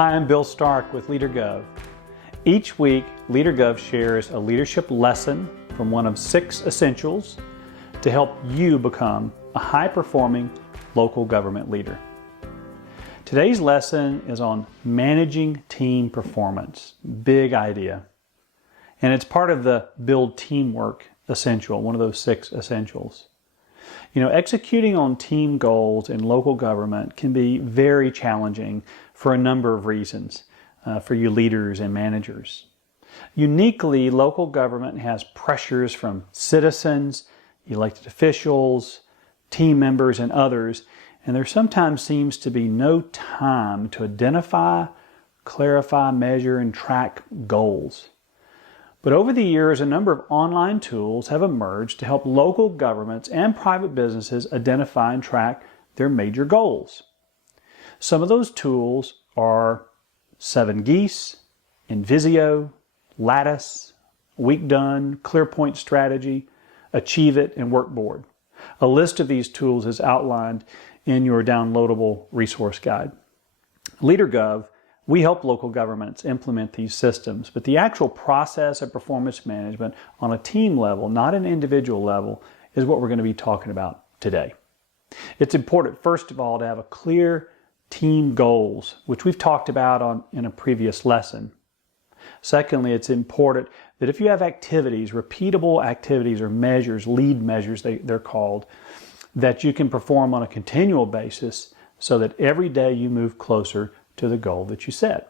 Hi, I'm Bill Stark with LeaderGov. Each week, LeaderGov shares a leadership lesson from one of 6 essentials to help you become a high-performing local government leader. Today's lesson is on managing team performance. Big idea. And it's part of the Build Teamwork essential, one of those 6 essentials. You know, executing on team goals in local government can be very challenging for a number of reasons for you leaders and managers. Uniquely, local government has pressures from citizens, elected officials, team members, and others, and there sometimes seems to be no time to identify, clarify, measure, and track goals. But over the years, a number of online tools have emerged to help local governments and private businesses identify and track their major goals. Some of those tools are 7 Geese, Invisio, Lattice, Week Done, ClearPoint Strategy, Achieve It, and Workboard. A list of these tools is outlined in your downloadable resource guide. LeaderGov, we help local governments implement these systems, but the actual process of performance management on a team level, not an individual level, is what we're going to be talking about today. It's important, first of all, to have a clear team goals, which we've talked about in a previous lesson. Secondly, it's important that if you have activities, repeatable activities or measures, lead measures they're called, that you can perform on a continual basis so that every day you move closer to the goal that you set.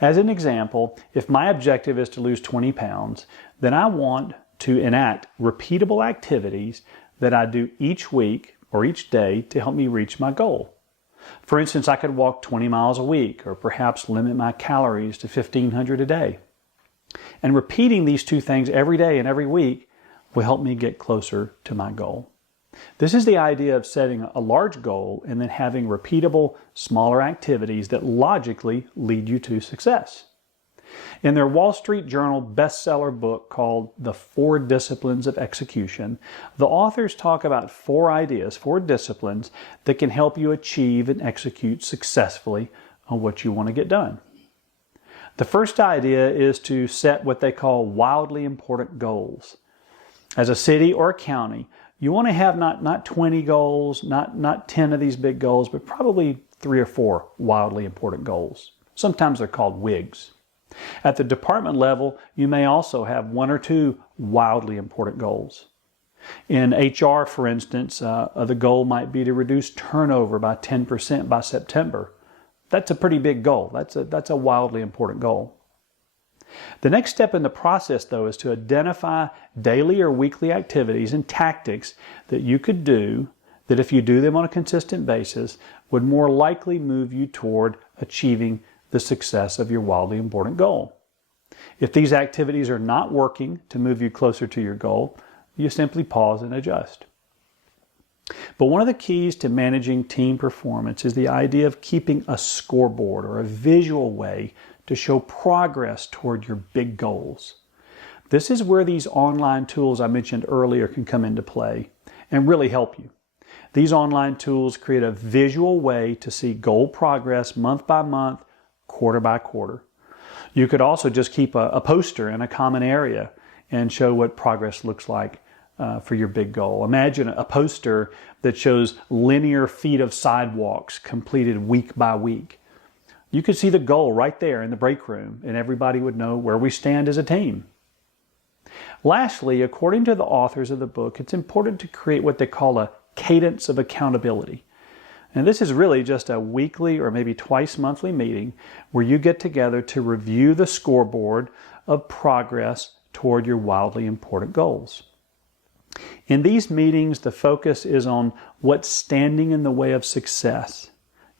As an example, if my objective is to lose 20 pounds, then I want to enact repeatable activities that I do each week or each day to help me reach my goal. For instance, I could walk 20 miles a week or perhaps limit my calories to 1,500 a day. And repeating these 2 things every day and every week will help me get closer to my goal. This is the idea of setting a large goal and then having repeatable, smaller activities that logically lead you to success. In their Wall Street Journal bestseller book called The 4 Disciplines of Execution, the authors talk about 4 ideas, 4 disciplines that can help you achieve and execute successfully on what you want to get done. The first idea is to set what they call wildly important goals. As a city or a county, you want to have not 20 goals, not 10 of these big goals, but probably 3 or 4 wildly important goals. Sometimes they're called WIGs. At the department level, you may also have 1 or 2 wildly important goals. In HR, for instance, the goal might be to reduce turnover by 10% by September. That's a pretty big goal. That's a wildly important goal. The next step in the process, though, is to identify daily or weekly activities and tactics that you could do that, if you do them on a consistent basis, would more likely move you toward achieving the success of your wildly important goal. If these activities are not working to move you closer to your goal, you simply pause and adjust. But one of the keys to managing team performance is the idea of keeping a scoreboard or a visual way to show progress toward your big goals. This is where these online tools I mentioned earlier can come into play and really help you. These online tools create a visual way to see goal progress month by month, quarter by quarter. You could also just keep a poster in a common area and show what progress looks like for your big goal. Imagine a poster that shows linear feet of sidewalks completed week by week. You could see the goal right there in the break room, and everybody would know where we stand as a team. Lastly, according to the authors of the book, it's important to create what they call a cadence of accountability. And this is really just a weekly or maybe twice monthly meeting where you get together to review the scoreboard of progress toward your wildly important goals. In these meetings, the focus is on what's standing in the way of success,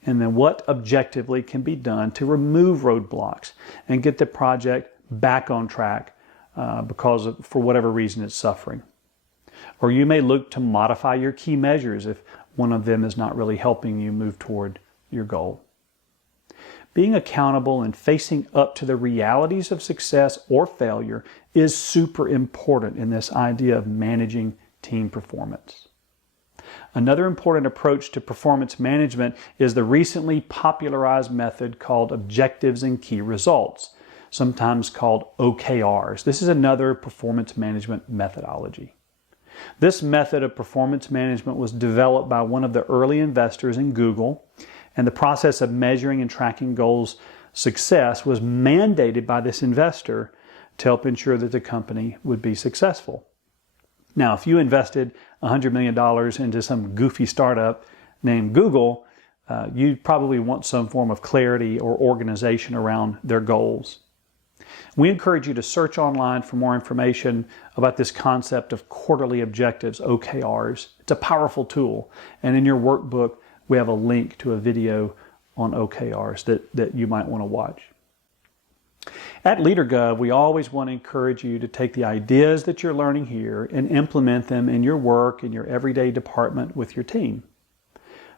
and then what objectively can be done to remove roadblocks and get the project back on track for whatever reason it's suffering. Or you may look to modify your key measures if one of them is not really helping you move toward your goal. Being accountable and facing up to the realities of success or failure is super important in this idea of managing team performance. Another important approach to performance management is the recently popularized method called Objectives and Key Results, sometimes called OKRs. This is another performance management methodology. This method of performance management was developed by one of the early investors in Google, and the process of measuring and tracking goals' success was mandated by this investor to help ensure that the company would be successful. Now, if you invested $100 million into some goofy startup named Google, you probably want some form of clarity or organization around their goals. We encourage you to search online for more information about this concept of quarterly objectives, OKRs. It's a powerful tool, and in your workbook, we have a link to a video on OKRs that you might want to watch. At LeaderGov, we always want to encourage you to take the ideas that you're learning here and implement them in your work, in your everyday department with your team.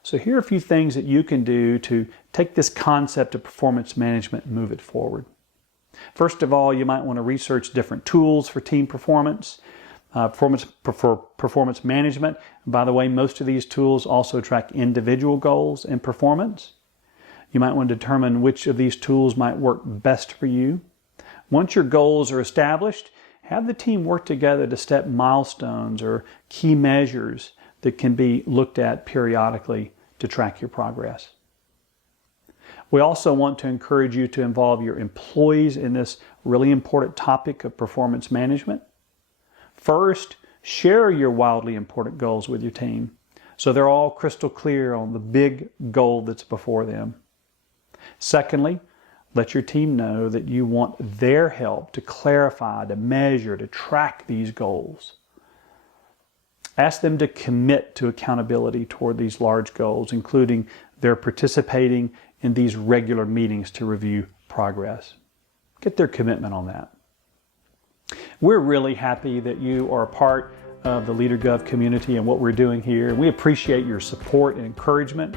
So here are a few things that you can do to take this concept of performance management and move it forward. First of all, you might want to research different tools for team performance, performance management. By the way, most of these tools also track individual goals and performance. You might want to determine which of these tools might work best for you. Once your goals are established, have the team work together to set milestones or key measures that can be looked at periodically to track your progress. We also want to encourage you to involve your employees in this really important topic of performance management. First, share your wildly important goals with your team so they're all crystal clear on the big goal that's before them. Secondly, let your team know that you want their help to clarify, to measure, to track these goals. Ask them to commit to accountability toward these large goals, including their participating in these regular meetings to review progress. Get their commitment on that. We're really happy that you are a part of the LeaderGov community and what we're doing here. We appreciate your support and encouragement.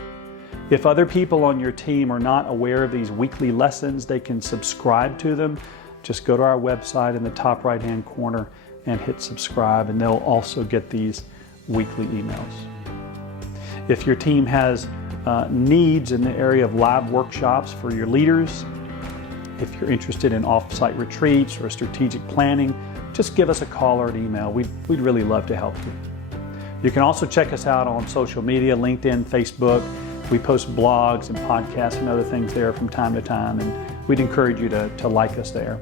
If other people on your team are not aware of these weekly lessons, they can subscribe to them. Just go to our website in the top right-hand corner and hit subscribe, and they'll also get these weekly emails. If your team has needs in the area of live workshops for your leaders, if you're interested in off-site retreats or strategic planning, just give us a call or an email. We'd really love to help you. You can also check us out on social media, LinkedIn, Facebook. We post blogs and podcasts and other things there from time to time, and we'd encourage you to like us there.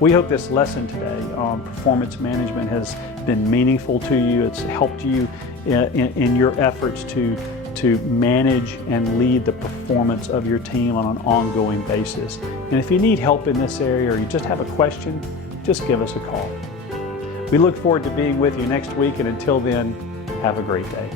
We hope this lesson today on performance management has been meaningful to you. It's helped you in your efforts to manage and lead the performance of your team on an ongoing basis. And if you need help in this area or you just have a question, just give us a call. We look forward to being with you next week, and until then, have a great day.